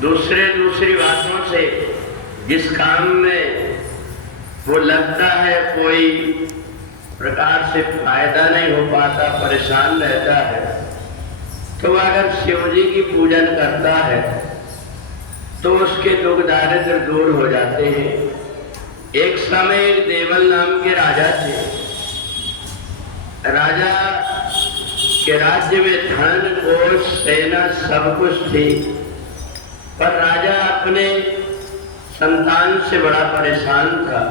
दूसरी बातों से जिस काम में वो लगता है कोई प्रकार से फायदा नहीं हो पाता, परेशान रहता है, तो अगर शिव जी की पूजन करता है तो उसके दुख दारिद्र दूर हो जाते हैं। एक समय एक देवल नाम के राजा थे। राजा के राज्य में धन और सेना सब कुछ थी, पर राजा अपने संतान से बड़ा परेशान था।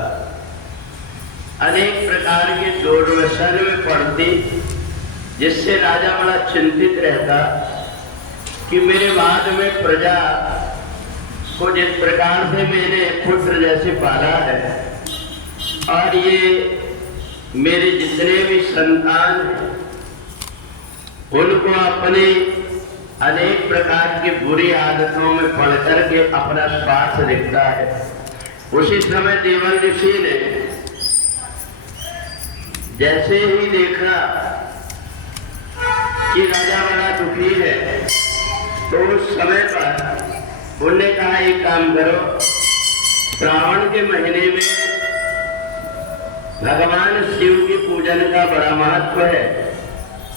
अनेक प्रकार के दुर्व्यसन में पड़ती, जिससे राजा बड़ा चिंतित रहता कि मेरे बाद में प्रजा को जिस प्रकार से मैंने पुत्र जैसे पाला है और ये मेरे जितने भी संतान हैं उनको अपने अनेक प्रकार की बुरी आदतों में पड़ करके अपना स्वार्थ दिखता है। उसी समय देवल ऋषि ने जैसे ही देखा कि राजा बड़ा दुखी है, तो उस समय पर उन्होंने कहा एक काम करो, श्रावण के महीने में भगवान शिव की पूजन का बड़ा महत्व है।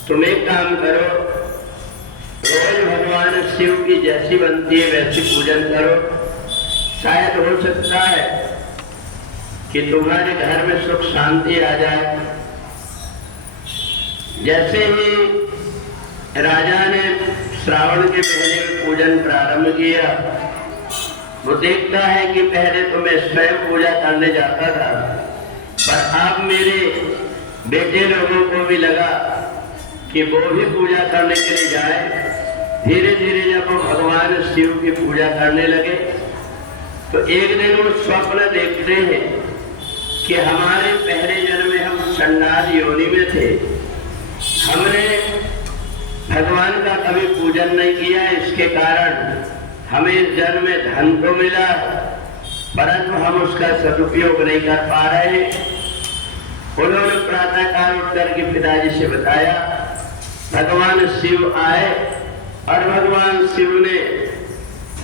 तुम एक काम करो, रोज भगवान शिव की जैसी बनती है वैसी पूजन करो। शायद हो सकता है कि तुम्हारे घर में सुख शांति आ जाए। जैसे ही राजा ने श्रावण के महीने में पूजन प्रारंभ किया, वो देखता है कि पहले तो मैं स्वयं पूजा करने जाता था, पर अब मेरे बेटे लोगों को भी लगा कि वो भी पूजा करने के लिए जाए। धीरे धीरे जब वो भगवान शिव की पूजा करने लगे, तो एक दिन वो स्वप्न देखते हैं कि हमारे पहले जन्म में हम चंडाल योनि में थे, हमने भगवान का कभी पूजन नहीं किया, इसके कारण हमें इस जन्म में धन तो मिला, परंतु हम उसका सदुपयोग नहीं कर पा रहे। उन्होंने प्रातःकाल उठ करके पिताजी से बताया। भगवान शिव आए और भगवान शिव ने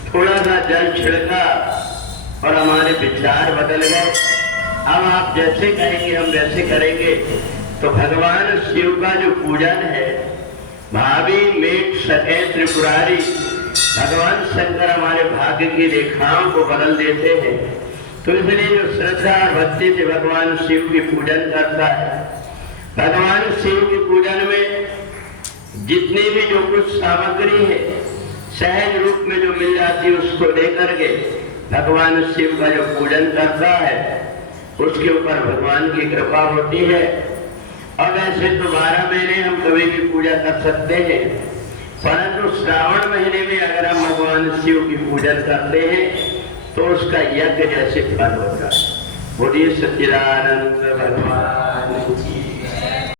थोड़ा सा जल छिड़का और हमारे विचार बदल गए। अब आप जैसे कहेंगे हम वैसे करेंगे। तो भगवान शिव का जो पूजन है, भावी मेट सके त्रिपुरारी, भगवान शंकर हमारे भाग्य की रेखाओं को बदल देते हैं। तो इसलिए जो श्रद्धा और भक्ति से भगवान शिव की पूजन करता है, भगवान शिव की पूजन में जितनी भी जो कुछ सामग्री है सहज रूप में जो मिल जाती है, उसको लेकर के भगवान शिव का जो पूजन करता है उसके ऊपर भगवान की कृपा होती है। और वैसे तो 12 महीने हम कभी भी पूजा कर सकते हैं, परंतु श्रावण महीने में अगर हम भगवान शिव की पूजन करते हैं तो उसका यज्ञ जैसे फल होता है। बोलिए सच्चिदानंद भगवान।